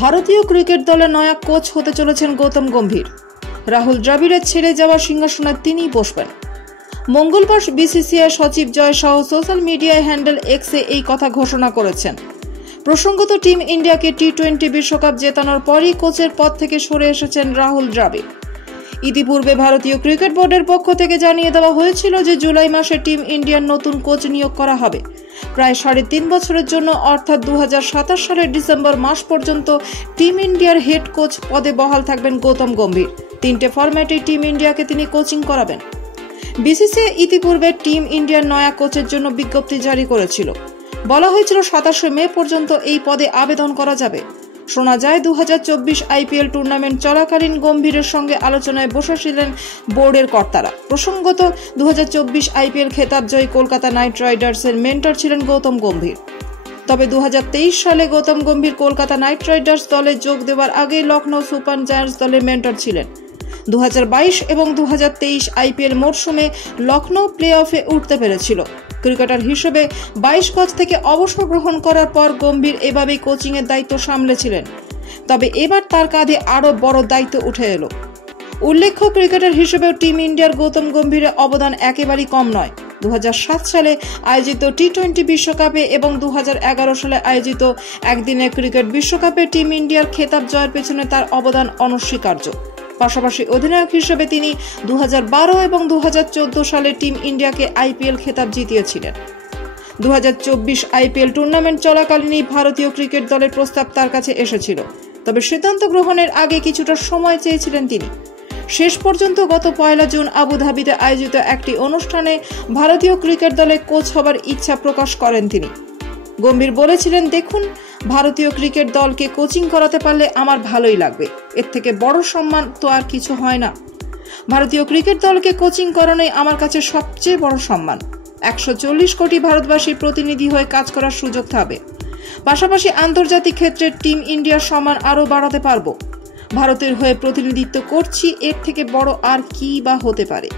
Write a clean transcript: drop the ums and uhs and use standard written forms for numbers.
ভারতীয় ক্রিকেট দলের নয়া কোচ হতে চলেছেন গৌতম গম্ভীর। রাহুল দ্রাবিড়ের ছেড়ে যাওয়া সিংহাসনে তিনিই বসবেন। মঙ্গলবার বিসিসিআই সচিব জয় শাহ সোশ্যাল মিডিয়ায় হ্যান্ডেল এক্সে এই কথা ঘোষণা করেছেন। প্রসঙ্গত, টিম ইন্ডিয়াকে টি-20 বিশ্বকাপ জেতানোর পরই কোচের পদ থেকে সরে এসেছেন রাহুল দ্রাবিড়। ইতিপূর্বে ভারতীয় ক্রিকেট বোর্ডের পক্ষ থেকে জানিয়ে দেওয়া হয়েছিল যে জুলাই মাসে টিম ইন্ডিয়ার নতুন কোচ নিয়োগ করা হবে। প্রায় 3.5 বছরের জন্য অর্থাৎ 2027 সালের ডিসেম্বর মাস পর্যন্ত টিম ইন্ডিয়ার হেড কোচ পদে বহাল থাকবেন গৌতম গম্ভীর। 3টে ফরম্যাটে টিম ইন্ডিয়াকে তিনি কোচিং করাবেন। বিসিসিআই ইতিপূর্বে টিম ইন্ডিয়ার নয়া কোচের জন্য বিজ্ঞপ্তি জারি করেছিল। বলা হয়েছিল 27 মে পর্যন্ত এই পদে আবেদন করা যাবে। শোনা যায় 2024 আইপিএল টুর্নামেন্ট চলাকালীন গম্ভীরের সঙ্গে আলোচনায় বসেছিলেন বোর্ডের কর্তারা। প্রসঙ্গত, 2024 আইপিএল খেতাব জয়ী কলকাতা নাইট রাইডার্সের মেন্টর ছিলেন গৌতম গম্ভীর। তবে 2023 সালে গৌতম গম্ভীর কলকাতা নাইট রাইডার্স দলে যোগ দেওয়ার আগেই লখনৌ সুপার জায়ান্টস দলের মেন্টর ছিলেন। 2022 এবং 2023 আইপিএল মরশুমে লখনৌ প্লে অফে উঠতে পেরেছিল। ক্রিকেটার হিসেবে 22 গজ থেকে অবসর গ্রহণ করার পর গম্ভীর এভাবেই কোচিংয়ের দায়িত্ব সামলেছিলেন। তবে এবার তার কাঁধে আরও বড় দায়িত্ব উঠে এলো। উল্লেখ্য, ক্রিকেটার হিসেবেও টিম ইন্ডিয়ার গৌতম গম্ভীরের অবদান একেবারেই কম নয়। 2007 সালে আয়োজিত টি-20 বিশ্বকাপে এবং 2011 সালে আয়োজিত একদিনের ক্রিকেট বিশ্বকাপে টিম ইন্ডিয়ার খেতাব জয়ের পেছনে তার অবদান অনস্বীকার্য। পাশাপাশি অধিনায়ক হিসেবে তিনি 2012 এবং 2014 সালে টিম ইন্ডিয়াকে আইপিএল খেতাব জিতিয়েছিলেন। 2024 আইপিএল টুর্নামেন্ট চলাকালীনই ভারতীয় ক্রিকেট দলের প্রস্তাব তার কাছে এসেছিল। তবে সিদ্ধান্ত গ্রহণের আগে কিছুটা সময় চেয়েছিলেন তিনি। শেষ পর্যন্ত গত 1 জুন আবুধাবিতে আয়োজিত একটি অনুষ্ঠানে ভারতীয় ক্রিকেট দলে কোচ হবার ইচ্ছা প্রকাশ করেন তিনি। গম্ভীর বলেছিলেন, দেখুন, ভারতীয় ক্রিকেট দলকে কোচিং করাতে পারলে আমার ভালোই লাগবে। এর থেকে বড় সম্মান তো আর কিছু হয় না। ভারতীয় ক্রিকেট দলকে কোচিং করানোই আমার কাছে সবচেয়ে বড় সম্মান। 140 কোটি ভারতবাসীর প্রতিনিধি হয়ে কাজ করার সুযোগ থাকবে। পাশাপাশি আন্তর্জাতিক ক্ষেত্রে টিম ইন্ডিয়ার সম্মান আরও বাড়াতে পারবো। ভারতের হয়ে প্রতিনিধিত্ব করছি, এর থেকে বড় আর কি বা হতে পারে।